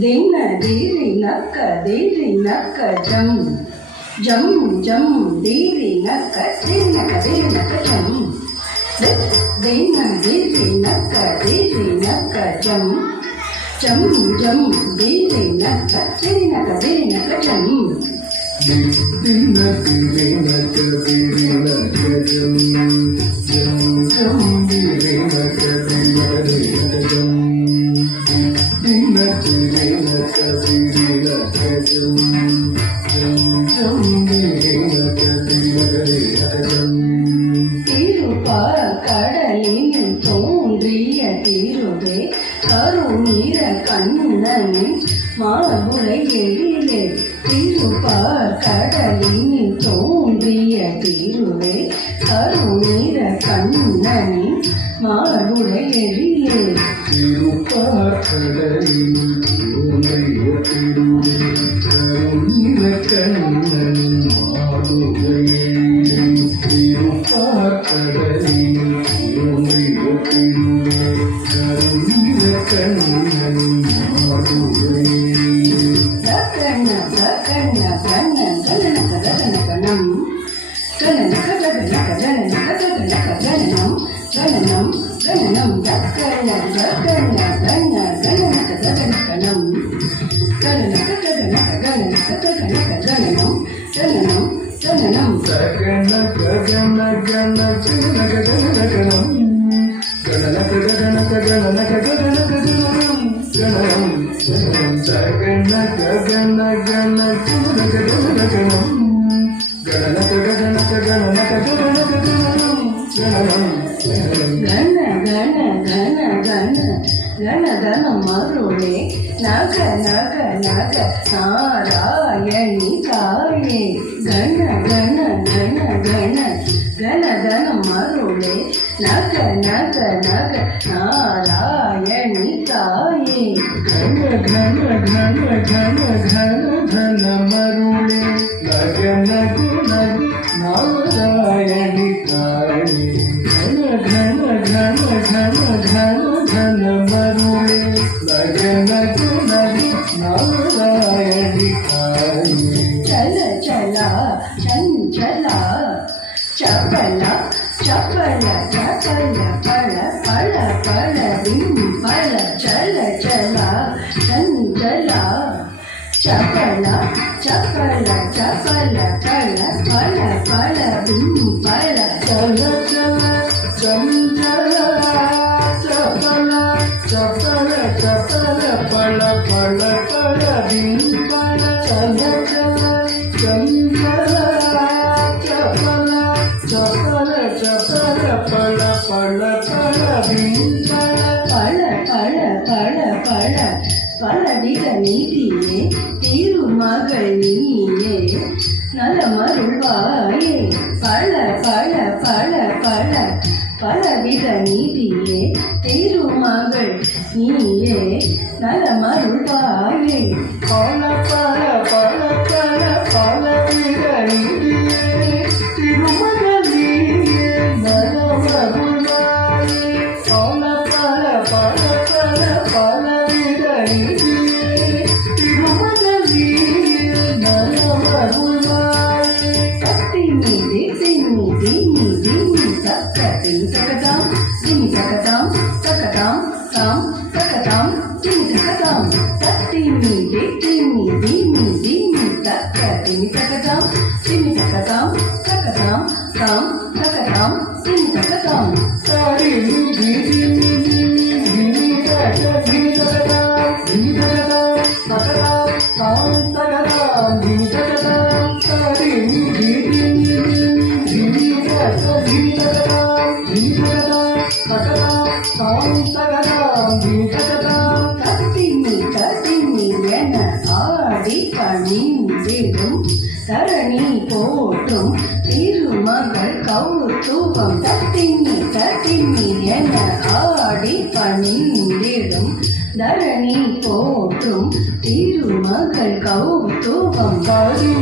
ದಿನ ದೀರಿ ನಕ್ಕ ಜಂ ಜಂ ಜಂ ದೀರಿ ನಕ್ಕ ಜಂ ದಿನ ದೀರಿ ನಕ್ಕ ಜಂ ಜಂ ಜಂ ದೀರಿ ನಕ್ಕ ಜಂ ದಿನ ದೀರಿ ನಕ್ಕ ಜಂ ಜಂ ಜಂ ದೀರಿ ನಕ್ಕ ಜಂ கடலில் தோன்றிய தீருவே கருநீர கண்ணனின் மாபுரை எழிலே திருப்பார் கடலில் தோன்றிய தீருவே கருநீர கண்ணனின் மாபுரை எழிலே திருப்பார் கடலில் தோன்றிய தீருவே கருநீர கண்ணனின் மாபுரை திருப்பார் கடலில் தோன்றிய தீருவே கருநீர கண்ணனின் மாபுரை மருளே நக நக நக நாராயணி தாயே கண கண கண கண கண கண மருளே நக நக நக நாராயணி தாயே கண கண கண கண கண கண மருளே நக நக நக நாராயணி தாயே கண கண கண கண கண கண மருளே நக நக நக நாராயணி தாயே चल चला चंचला चपला चपला चपला पल पल पल पल चल चला चंचला चपला चपला चपला पल पल पल पल चल चल चंचला चपला चपला चपला पल पल पल पल चल चल चंचला चपला चपला चपला पल पल पल பல பல பல பல பலவித நீதியே திருமகள் நீயே நலமருள்வாயே பல பல பல பல பலவித நீதியே திருமகள் நீயே நலமருள்வாயே பல பல பல பல பலவித நீதியே திருமகள் நீயே நலமருள்வாயே பல பல பல பல பலவித நீதியே திருமகள் நீயே நலமருள்வாயே சக்தி மீதி திம்மி திம்மி திம்மி சக்க திம்மி சகதாம் திம்மி சகதாம் சகதாம் தாம் சகதாம் திம்மி சகதாம் சக்தி மீதி திம்மி திம்மி திம்மி சக்க திம்மி சகதாம் திம்மி சகதாம் சகதாம் தாம் சகதாம் திம்மி சகதாம் சாரி நீதி திம்மி திம்மி திம்மி சக திம்மி சகதாம் திம்மி சகதாம் சகதாம் தாம் சகதாம் திம்மி சகதாம் சாரி நீதி திம்மி திம்மி திம்மி சக திம்மி சகதாம் திம்மி சகதாம் சகதாம் தாம் சகதாம் திம்மி சகதாம் திம்மி என ஆடி பணிந்திடும் தரணி போற்றும் திருமகள் கௌத்துவம் தத்திம்மி என ஆடி பணிந்திடும் தரணி போற்றும் திருமகள் கௌத்துவம் சாரி